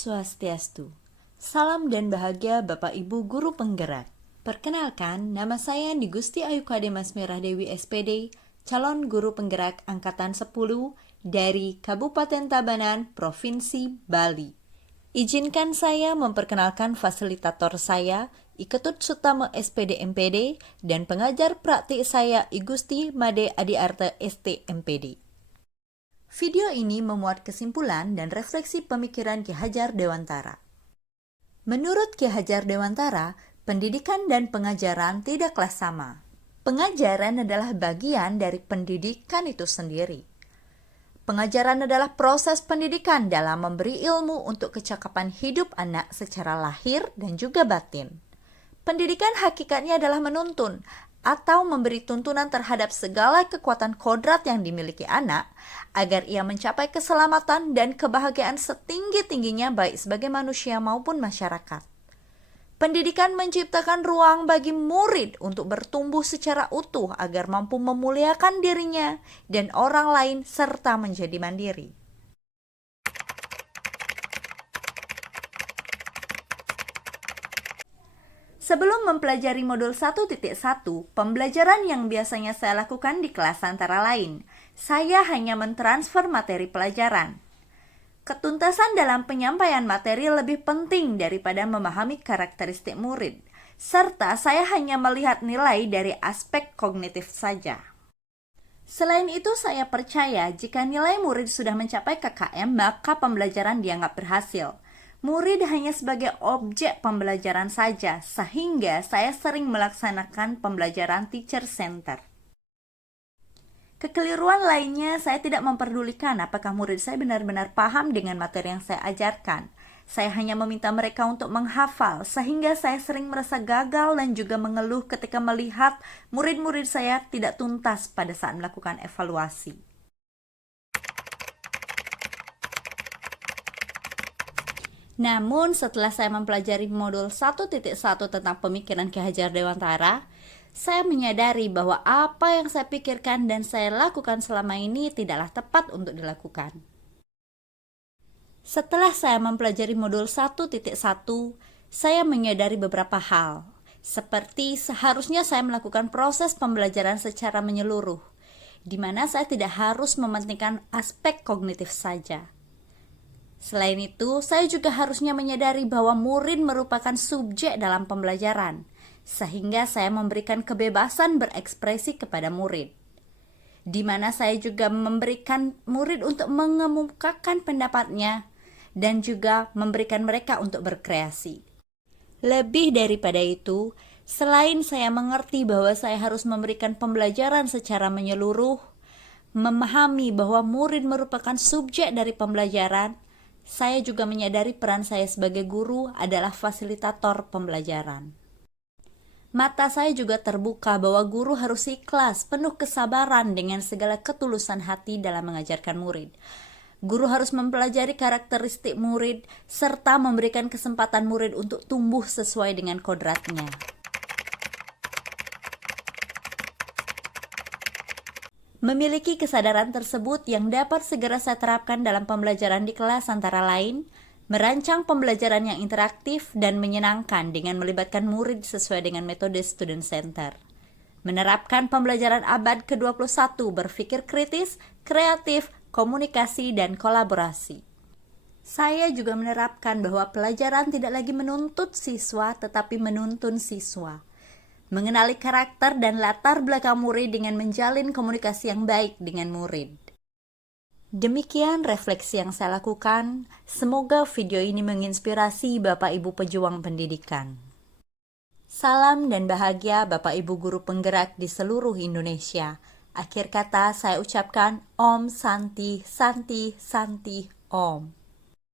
Swastiastu. Salam dan bahagia Bapak Ibu Guru Penggerak. Perkenalkan, nama saya Andi Gusti Ayu Kademas Merah Dewi SPD, calon guru penggerak angkatan 10 dari Kabupaten Tabanan, Provinsi Bali. Izinkan saya memperkenalkan fasilitator saya, Iketut Sutama SPD MPD, dan pengajar praktik saya I Gusti Made Adiarte ST MPD. Video ini memuat kesimpulan dan refleksi pemikiran Ki Hajar Dewantara. Menurut Ki Hajar Dewantara, pendidikan dan pengajaran tidaklah sama. Pengajaran adalah bagian dari pendidikan itu sendiri. Pengajaran adalah proses pendidikan dalam memberi ilmu untuk kecakapan hidup anak secara lahir dan juga batin. Pendidikan hakikatnya adalah menuntun atau memberi tuntunan terhadap segala kekuatan kodrat yang dimiliki anak agar ia mencapai keselamatan dan kebahagiaan setinggi-tingginya baik sebagai manusia maupun masyarakat. Pendidikan menciptakan ruang bagi murid untuk bertumbuh secara utuh agar mampu memuliakan dirinya dan orang lain serta menjadi mandiri. Sebelum mempelajari modul 1.1, pembelajaran yang biasanya saya lakukan di kelas antara lain, saya hanya mentransfer materi pelajaran. Ketuntasan dalam penyampaian materi lebih penting daripada memahami karakteristik murid, serta saya hanya melihat nilai dari aspek kognitif saja. Selain itu, saya percaya jika nilai murid sudah mencapai KKM, maka pembelajaran dianggap berhasil. Murid hanya sebagai objek pembelajaran saja, sehingga saya sering melaksanakan pembelajaran teacher center. Kekeliruan lainnya, saya tidak memperdulikan apakah murid saya benar-benar paham dengan materi yang saya ajarkan. Saya hanya meminta mereka untuk menghafal, sehingga saya sering merasa gagal dan juga mengeluh ketika melihat murid-murid saya tidak tuntas pada saat melakukan evaluasi. Namun setelah saya mempelajari modul 1.1 tentang pemikiran Ki Hajar Dewantara, saya menyadari bahwa apa yang saya pikirkan dan saya lakukan selama ini tidaklah tepat untuk dilakukan. Setelah saya mempelajari modul 1.1, saya menyadari beberapa hal, seperti seharusnya saya melakukan proses pembelajaran secara menyeluruh, di mana saya tidak harus mementingkan aspek kognitif saja. Selain itu, saya juga harusnya menyadari bahwa murid merupakan subjek dalam pembelajaran, sehingga saya memberikan kebebasan berekspresi kepada murid, di mana saya juga memberikan murid untuk mengemukakan pendapatnya dan juga memberikan mereka untuk berkreasi. Lebih daripada itu, selain saya mengerti bahwa saya harus memberikan pembelajaran secara menyeluruh, memahami bahwa murid merupakan subjek dari pembelajaran, saya juga menyadari peran saya sebagai guru adalah fasilitator pembelajaran. Mata saya juga terbuka bahwa guru harus ikhlas, penuh kesabaran dengan segala ketulusan hati dalam mengajarkan murid. Guru harus mempelajari karakteristik murid, serta memberikan kesempatan murid untuk tumbuh sesuai dengan kodratnya. Memiliki kesadaran tersebut yang dapat segera saya terapkan dalam pembelajaran di kelas antara lain, merancang pembelajaran yang interaktif dan menyenangkan dengan melibatkan murid sesuai dengan metode student center. Menerapkan pembelajaran abad ke-21 berpikir kritis, kreatif, komunikasi, dan kolaborasi. Saya juga menerapkan bahwa pelajaran tidak lagi menuntut siswa tetapi menuntun siswa. Mengenali karakter dan latar belakang murid dengan menjalin komunikasi yang baik dengan murid. Demikian refleksi yang saya lakukan. Semoga video ini menginspirasi Bapak Ibu pejuang pendidikan. Salam dan bahagia Bapak Ibu guru penggerak di seluruh Indonesia. Akhir kata saya ucapkan Om Santi Santi Santi Om.